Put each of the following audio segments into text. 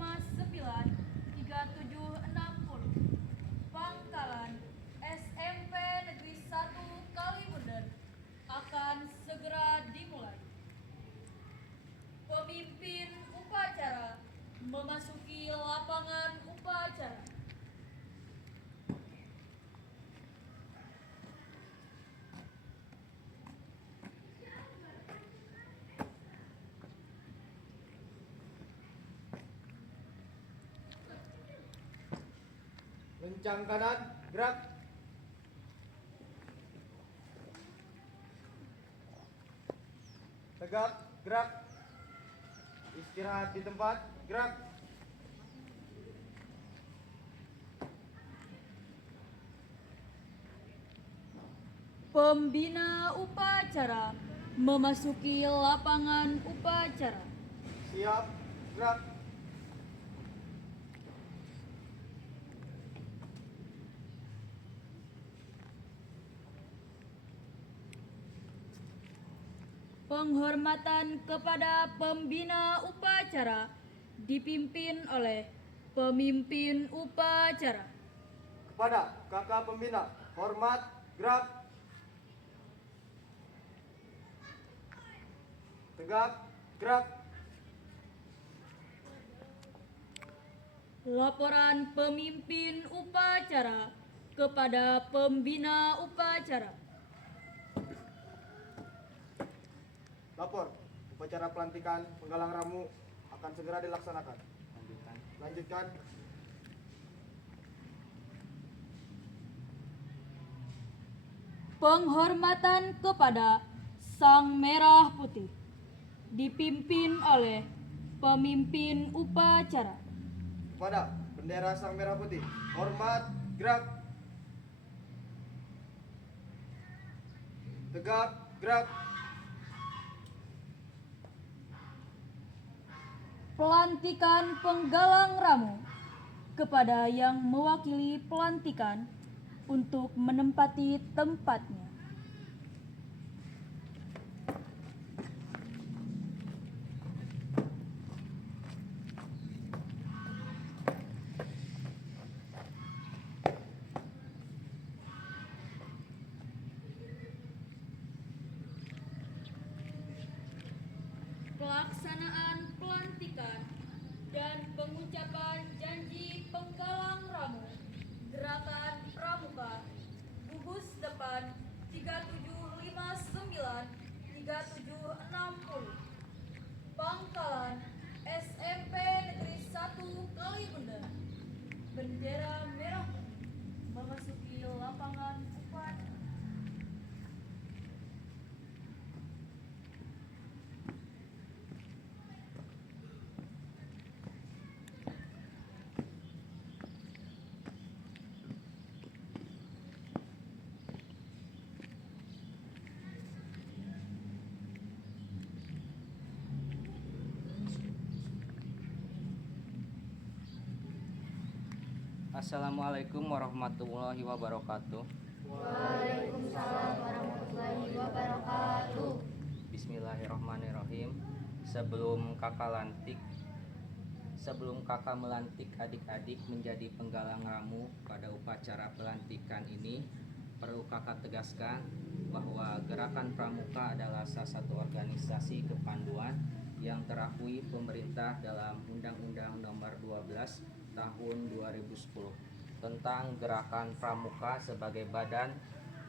3760. Pangkalan SMP Negeri 1 Kalibunder akan segera dimulai. Pemimpin upacara memasuki lapangan upacara. Lencang kanan, gerak. Tegak, gerak. Istirahat di tempat, gerak. Pembina upacara memasuki lapangan upacara. Siap, gerak. Penghormatan kepada pembina upacara dipimpin oleh pemimpin upacara. Kepada kakak pembina, hormat, gerak. Tegak, gerak. Laporan pemimpin upacara kepada pembina upacara. Lapor, upacara pelantikan penggalang ramu akan segera dilaksanakan. Lanjutkan. Penghormatan kepada Sang Merah Putih dipimpin oleh pemimpin upacara. Kepada bendera Sang Merah Putih, hormat, gerak. Tegak, gerak. Pelantikan penggalang ramu kepada yang mewakili pelantikan untuk menempati tempatnya. Pelaksanaan pelantikan dan pengucapan janji penggalang ramu Gerakan Pramuka gugus depan 3759 3760. Pangkalan SMP Negeri 1 Kalibunder. Bendera merah putih memasuki lapangan upacara. Assalamualaikum warahmatullahi wabarakatuh. Waalaikumsalam warahmatullahi wabarakatuh. Bismillahirrahmanirrahim. Sebelum kakak melantik adik-adik menjadi penggalang ramu pada upacara pelantikan ini, perlu kakak tegaskan bahwa Gerakan Pramuka adalah salah satu organisasi kepanduan yang terakui pemerintah dalam Undang-Undang Nomor 12 Tahun 2010 tentang Gerakan Pramuka sebagai badan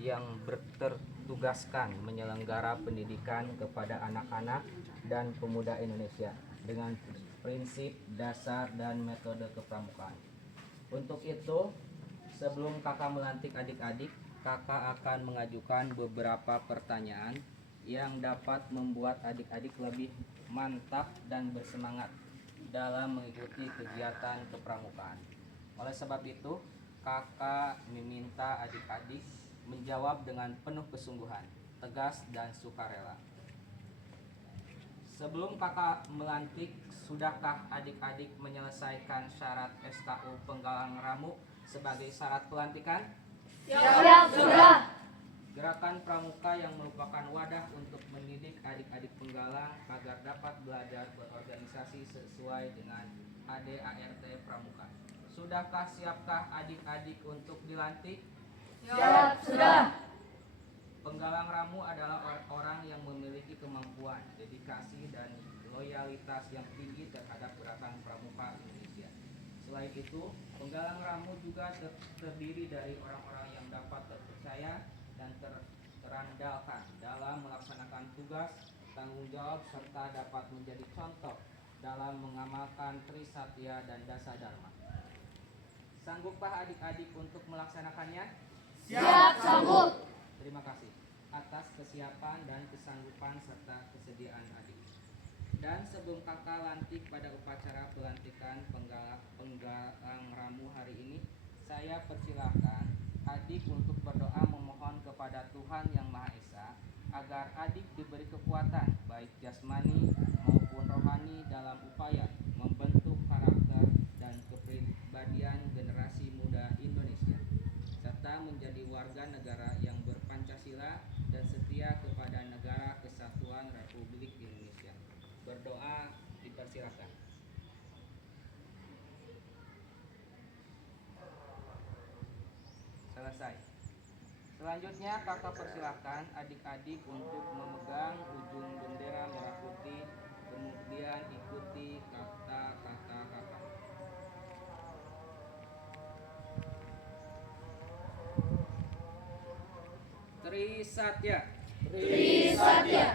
yang bertugaskan menyelenggara pendidikan kepada anak-anak dan pemuda Indonesia dengan prinsip, dasar, dan metode kepramukaan. Untuk itu, sebelum kakak melantik adik-adik, kakak akan mengajukan beberapa pertanyaan yang dapat membuat adik-adik lebih mantap dan bersemangat dalam mengikuti kegiatan kepramukaan. Oleh sebab itu, kakak meminta adik-adik menjawab dengan penuh kesungguhan, tegas, dan sukarela. Sebelum kakak melantik, sudahkah adik-adik menyelesaikan syarat SKU penggalang ramu sebagai syarat pelantikan? Siap, sudah. Gerakan Pramuka yang merupakan wadah untuk mendidik adik-adik penggalang agar dapat belajar berorganisasi sesuai dengan ADART Pramuka. Siapkah adik-adik untuk dilantik? Siap, sudah. Penggalang ramu adalah orang yang memiliki kemampuan, dedikasi, dan loyalitas yang tinggi terhadap gerakan pramuka Indonesia. Selain itu, penggalang ramu juga terdiri dari orang-orang yang dapat terpercaya dan terandalkan dalam melaksanakan tugas, tanggung jawab, serta dapat menjadi contoh dalam mengamalkan Trisatya dan Dasa Dharma. Sanggupkah adik-adik untuk melaksanakannya? Siap, sanggup. Terima kasih atas kesiapan dan kesanggupan serta kesediaan adik. Dan sebelum kakak lantik pada upacara pelantikan penggalang ramu hari ini, saya persilahkan adik untuk berdoa memohon kepada Tuhan Yang Maha Esa agar adik diberi kekuatan baik jasmani maupun rohani dalam upaya membentuk karakter dan kepribadian generasi muda Indonesia, serta menjadi warga negara yang berpancasila dan setia kepada Negara Kesatuan Republik Indonesia. Berdoa dipersilakan. Selesai. Selanjutnya kakak persilahkan adik-adik untuk memegang ujung bendera merah putih, kemudian ikuti kata-kata kakak. Trisatya. Trisatya.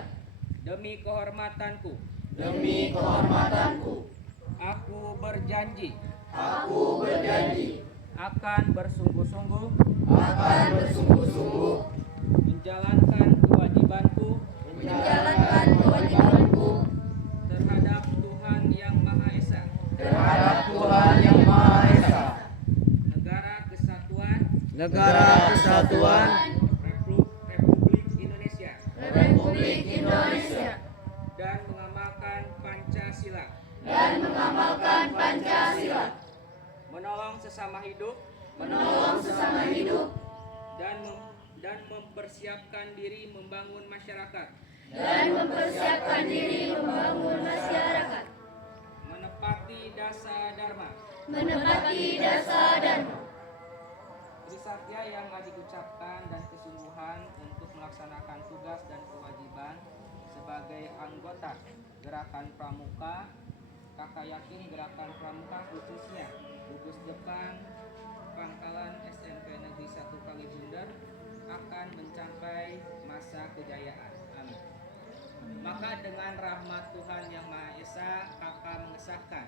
Demi kehormatanku. Demi kehormatanku. Aku berjanji. Aku berjanji. Akan bersungguh-sungguh. Akan bersungguh-sungguh. Menjalankan kewajibanku. Menjalankan kewajibanku. Terhadap Tuhan Yang Maha Esa. Terhadap Tuhan Yang Maha Esa. Negara Kesatuan. Negara Kesatuan Republik Indonesia. Republik Indonesia. Dan mengamalkan Pancasila. Dan mengamalkan Pancasila. Menolong sesama hidup. Menolong sesama hidup. Dan mempersiapkan diri membangun masyarakat. Dan mempersiapkan diri membangun masyarakat. Menepati Dasa Dharma. Menepati Dasa Dharma. Trisatya yang adik ucapkan dan kesungguhan untuk melaksanakan tugas dan kewajiban sebagai anggota Gerakan Pramuka. Kakak yakin Gerakan Pramuka khususnya gugus depan Pangkalan SMP Negeri 1 Kalibundar akan mencapai masa kejayaan. Amin. Maka dengan rahmat Tuhan Yang Maha Esa, kakak mengesahkan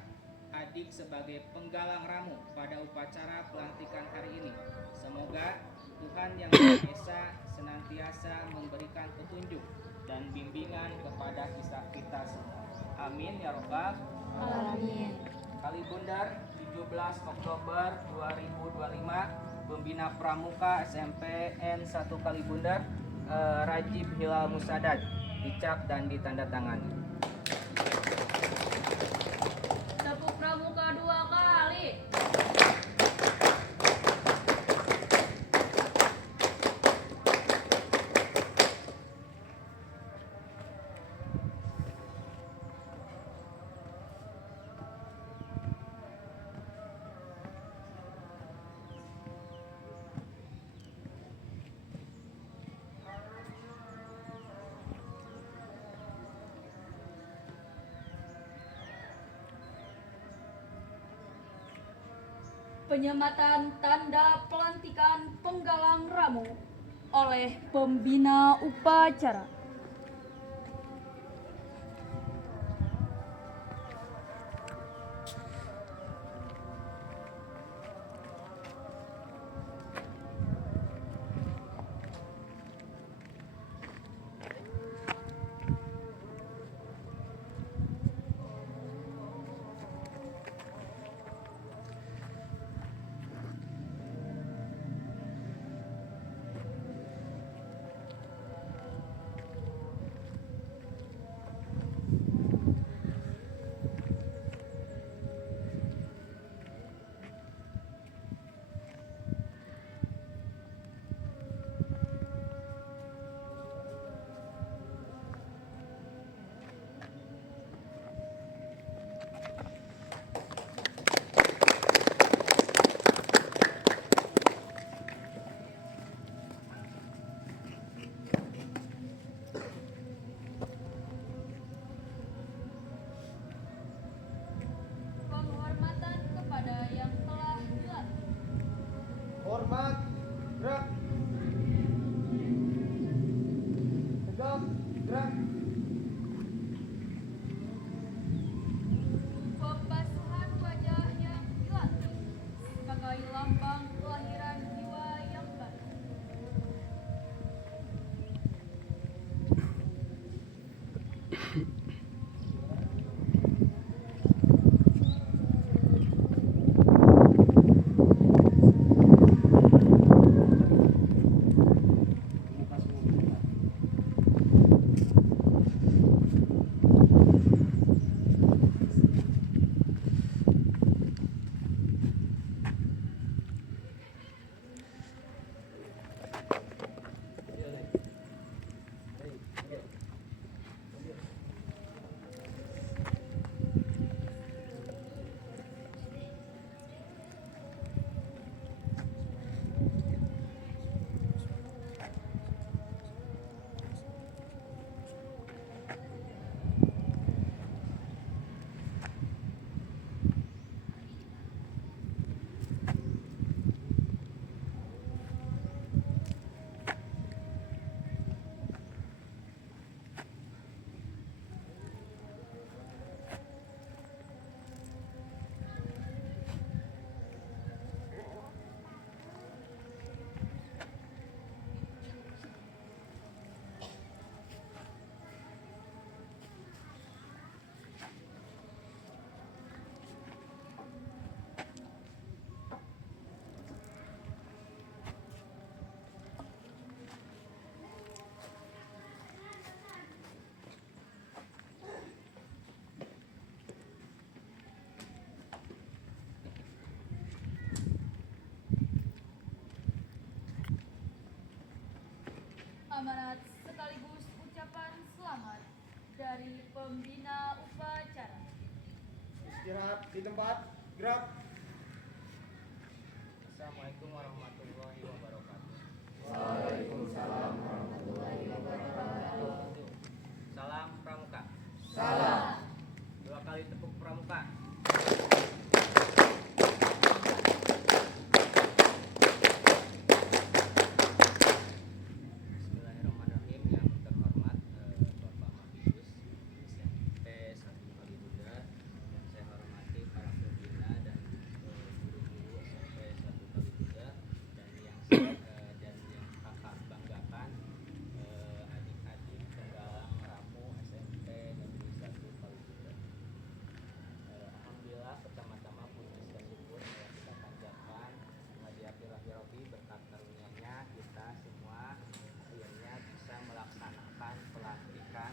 adik sebagai penggalang ramu pada upacara pelantikan hari ini. Semoga Tuhan Yang Maha Esa senantiasa memberikan petunjuk dan bimbingan kepada kita semua. Amin ya Rabbal Amin. Kalibundar 17 Oktober 2025, Pembina Pramuka SMPN 1 Kalibundar, Rajib Hilal Musadad, dicap dan ditandatangani. Tepuk pramuka 2 kali. Penyematan tanda pelantikan penggalang ramu oleh pembina upacara. amanat sekaligus ucapan selamat dari pembina upacara. Istirahat di tempat. Gerak. Assalamualaikum warahmatullahi wabarakatuh. Waalaikumsalam warahmatullahi wabarakatuh. Salam pramuka. Salam. 2 kali tepuk pramuka. Bismillahirrahmanirrahim. Yang terhormat Bapak Mabidus SMP 1 Kalibunder, yang saya hormati para pembina dan guru-guru SMP 1 Kalibunder, dan yang kakak banggakan adik-adik penggalang ramu SMP Negeri 1 Kalibunder. Alhamdulillah, pertama-tama puji dan syukur yang kita panjatkan Rabbi berkat karunia-Nya kita semua akhirnya bisa melaksanakan pelantikan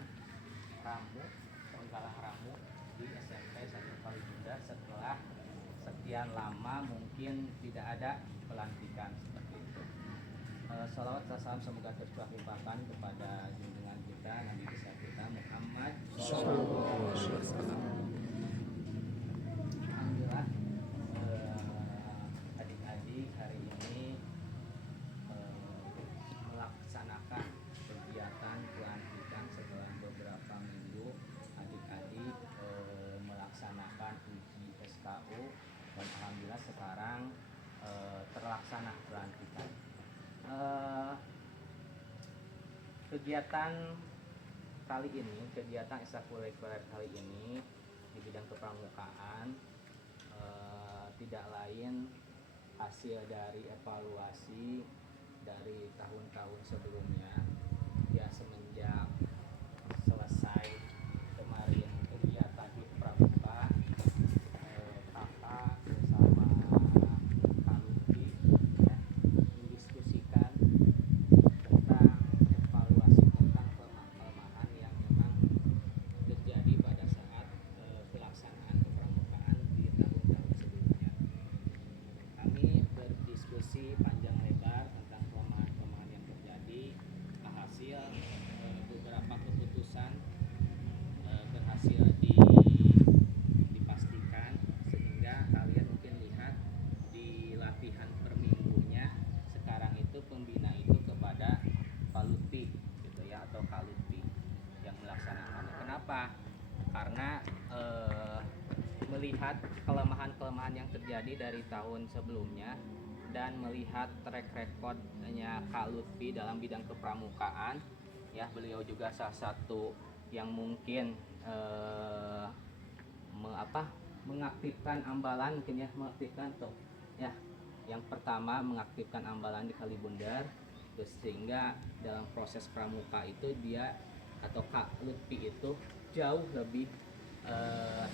ramu, penggalang ramu di SMP 1 Kalibunder setelah sekian lama mungkin tidak ada pelantikan seperti itu. Salawat dan salam semoga tercurah limpahkan kepada junjungan kita Nabi besar kita Muhammad Alhamdulillah, adik-adik hari ini melaksanakan kegiatan pelantikan setelah beberapa minggu. Adik-adik melaksanakan uji SKU dan alhamdulillah sekarang terlaksana pelantikan. Kegiatan kali ini, kegiatan ekstrakurikuler kali ini di bidang kepramukaan tidak lain hasil dari evaluasi dari tahun-tahun sebelumnya, ya semenjak selesai kemarin kegiatan di pramuka, kakak bersama Kaludi ya, mendiskusikan tentang evaluasi tentang kelemahan yang memang terjadi pada saat pelaksanaan kepramukaan di tahun-tahun sebelumnya. Kami berdiskusi panjang lebar tentang kelemahan-kelemahan yang terjadi. Hasil beberapa keputusan berhasil dipastikan, sehingga kalian mungkin lihat di latihan per minggunya sekarang itu pembina itu kepada Kalutpi gitu ya, atau Kalutpi yang melaksanakannya. Kenapa? Karena melihat kelemahan-kelemahan yang terjadi dari tahun sebelumnya dan melihat track recordnya Kak Lutfi dalam bidang kepramukaan, ya beliau juga salah satu yang mungkin mengaktifkan ambalan, mungkin ya mengaktifkan tuh ya, yang pertama mengaktifkan ambalan di Kalibundar, sehingga dalam proses pramuka itu dia atau Kak Lutfi itu jauh lebih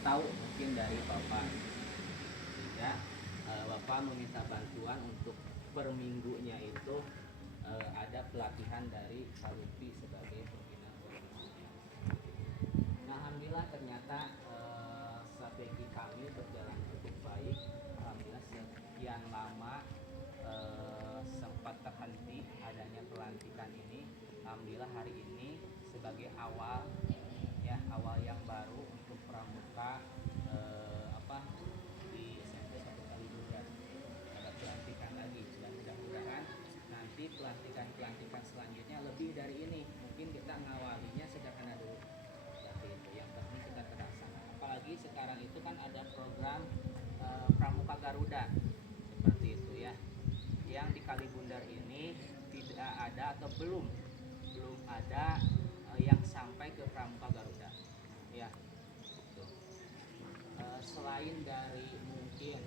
tahu mungkin dari Bapak, sehingga Bapak meminta bantuan untuk per minggunya itu ada pelatihan dari Kak Lutfi sebagai pembina. Nah, alhamdulillah ternyata strategi kami berjalan cukup baik. Alhamdulillah sekian lama sempat terhenti adanya pelantikan ini. Alhamdulillah hari ini sebagai awal yang baru untuk pramuka di SMP 1 Kalibunder ada pelantikan lagi, dan mudah-mudahan nanti pelantikan selanjutnya lebih dari ini. Mungkin kita ngawalinya sederhana dulu seperti itu, yang penting kita terlaksana. Apalagi sekarang itu kan ada program Pramuka Garuda seperti itu ya, yang di Kalibundar ini tidak ada atau belum ada yang sampai ke Pramuka Garuda ya. Selain dari mungkin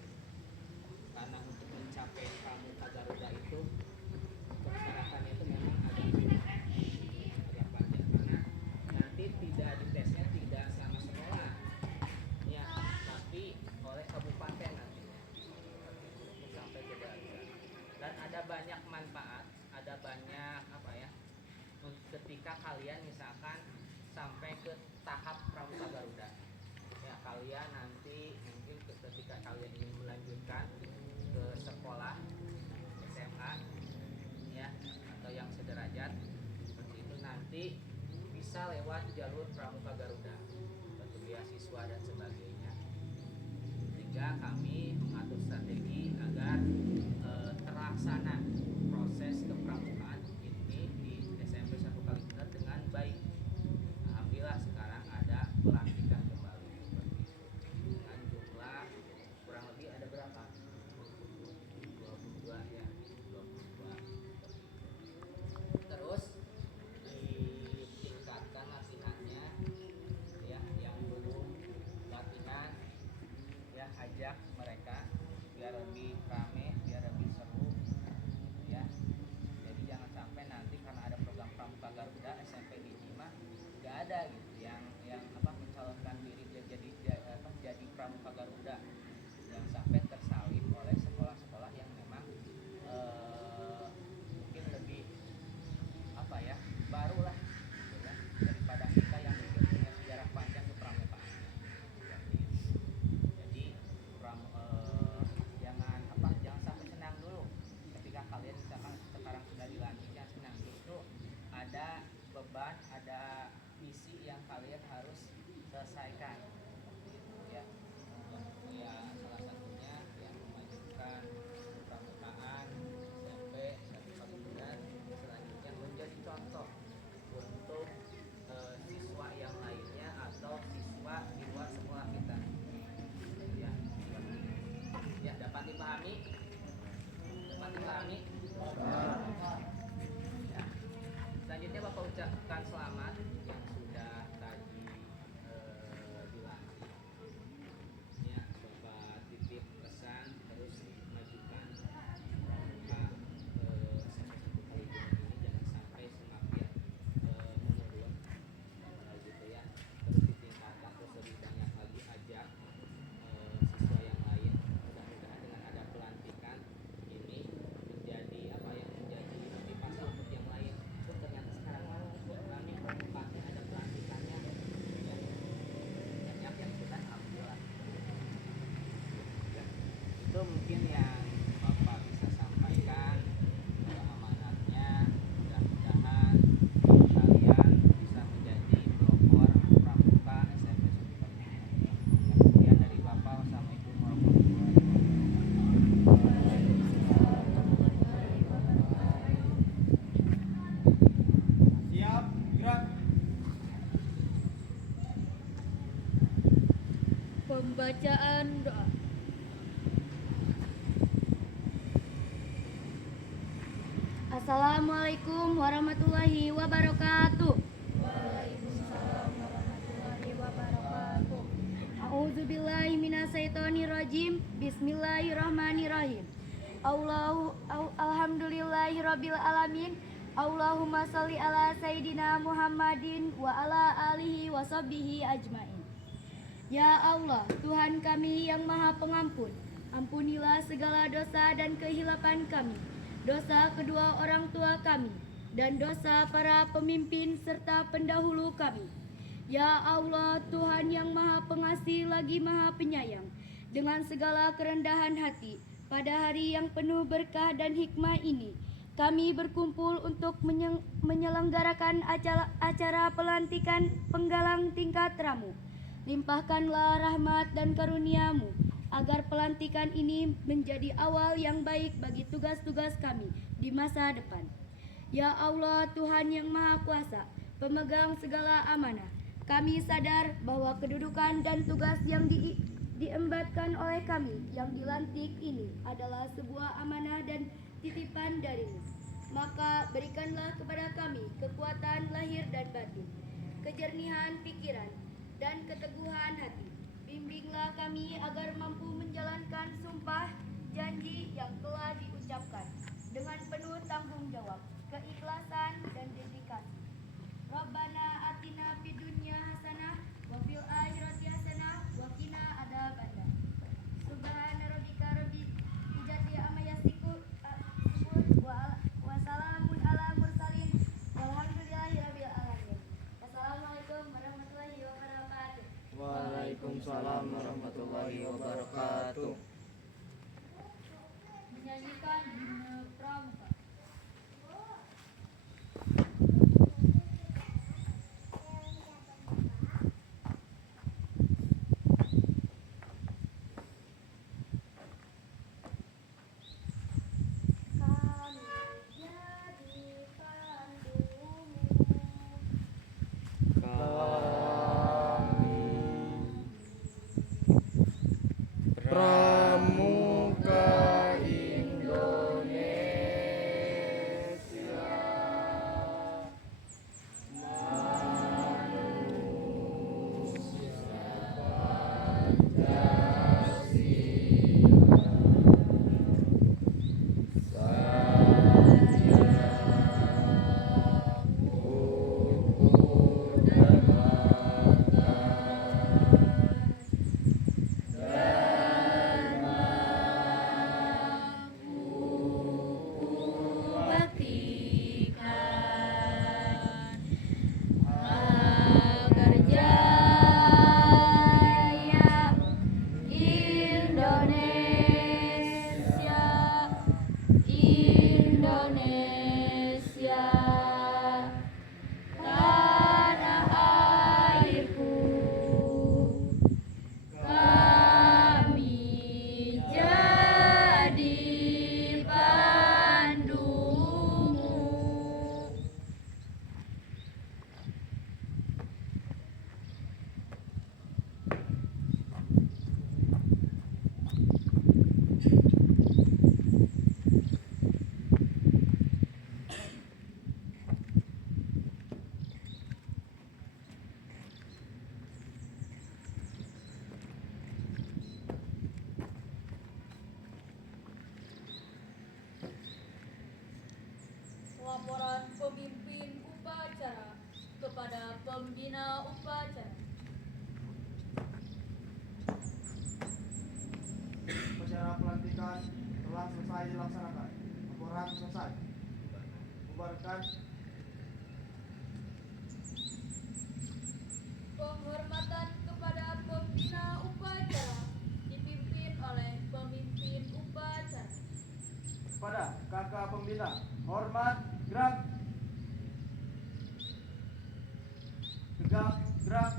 karena untuk mencapai Pramuka Garuda itu persyaratannya itu memang agak panjang, karena nanti tidak ditesnya tidak sama sekolah ya, tapi oleh kabupaten nantinya untuk sampai ke Garuda. Dan ada banyak manfaat, ada banyak ketika kalian misalkan sampai ke tahap Pramuka Garuda ya, kalian nanti mungkin ketika kalian ingin melanjutkan ke sekolah SMA ya, atau yang sederajat, nanti bisa lewat jalur Pramuka Garuda untuk beasiswa dan sebagainya. Sehingga kami mengatur strategi agar terlaksana proses kepramukaan ini di SMP 1 Kalibener dengan baik. Alhamdulillah sekarang ada pelantikan kembali seperti itu dengan jumlah kurang lebih ada berapa? 22 ya, 22. Terus ditingkatkan latihannya ya, yang belum latihan ya ajak mereka biar lebih rame, biar lebih seru ya. Jadi jangan sampai nanti karena ada program Pramuka Garuda SMP di Jima nggak ada gitu yang mencalonkan diri jadi Pramuka Garuda, yang sampai tersalib oleh sekolah-sekolah yang memang mungkin lebih baru lah gitu ya, daripada kita yang mungkin punya sejarah panjang kepramukaan. Jadi jangan sampai senang dulu ketika kalian misalkan sekarang sudah dilantik, jangan senang, justru ada beban, ada misi yang kalian harus selesaikan gitu ya. Ya salah satunya yang memajukan kepramukaan SMP 1 Kalibener, selanjutnya menjadi contoh untuk siswa yang lainnya atau siswa di luar sekolah kita ya. Dapat dipahami ya. Selanjutnya Bapak ucapkan selamat yang sudah tadi dilantik ya. Bapak titip pesan terus majukan pramuka SMP 1 Kalibener ini, jangan sampai semakin menurun gitu ya. Terus ditingkatkan, terus lebih banyak lagi ajak siswa yang lain. Mudah-mudahan dengan ada pelantikan ini menjadi menjadi motivasi untuk yang lain. Ternyata sekarang mau kami tempatnya ada pelantikannya ya. Banyak yang sudah alhamdulillah ya. Itu mungkin yang Bapak bisa sampaikan amanatnya. Mudah-mudahan kalian bisa menjadi pelopor pramuka SMP 1 Kalibener. Sekian dari Bapak. Wassalamualaikum warahmatullahi wabarakatuh. Siap, gerak. Pembacaan doa. Assalamualaikum warahmatullahi wabarakatuh. A'udzubillahi minasyaitonirrajim. Bismillahirrahmanirrahim. Alhamdulillahirabbil alamin. Allahumma sholli ala sayyidina Muhammadin wa ala alihi wa sahbihi ajmain. Ya Allah, Tuhan kami yang Maha Pengampun, ampunilah segala dosa dan kehilapan kami, dosa kedua orang tua kami, dan dosa para pemimpin serta pendahulu kami. Ya Allah, Tuhan yang Maha Pengasih lagi Maha Penyayang, dengan segala kerendahan hati, pada hari yang penuh berkah dan hikmah ini, kami berkumpul untuk menyelenggarakan acara pelantikan penggalang tingkat ramu. Limpahkanlah rahmat dan karunia-Mu, agar pelantikan ini menjadi awal yang baik bagi tugas-tugas kami di masa depan. Ya Allah, Tuhan yang Maha Kuasa, pemegang segala amanah, kami sadar bahwa kedudukan dan tugas yang diembatkan oleh kami yang dilantik ini adalah sebuah amanah dan titipan dari-Mu. Maka berikanlah kepada kami kekuatan lahir dan batin, kejernihan pikiran, dan keteguhan hati. Bimbinglah kami agar mampu menjalankan sumpah janji yang telah diucapkan dengan penuh tanggung jawab, keikhlasan, dan dedikasi. Rabbana atina fid dunya hasanah wa fil akhirati hasanah wa qina adzabannar. Subhana rabbika rabbil izzati amma yasifun wa salamun ala mursalin walhamdulillahi rabbil alamin. Assalamualaikum warahmatullahi wabarakatuh. Waalaikumsalam warahmatullahi wabarakatuh. Menyanyikan himne pramuka. pembina upacara. Upacara pelantikan telah selesai dilaksanakan. Laporan selesai. Bubarkan. Penghormatan kepada pembina upacara dipimpin oleh pemimpin upacara. Kepada kakak pembina, hormat, gerak. Tegak, gerak.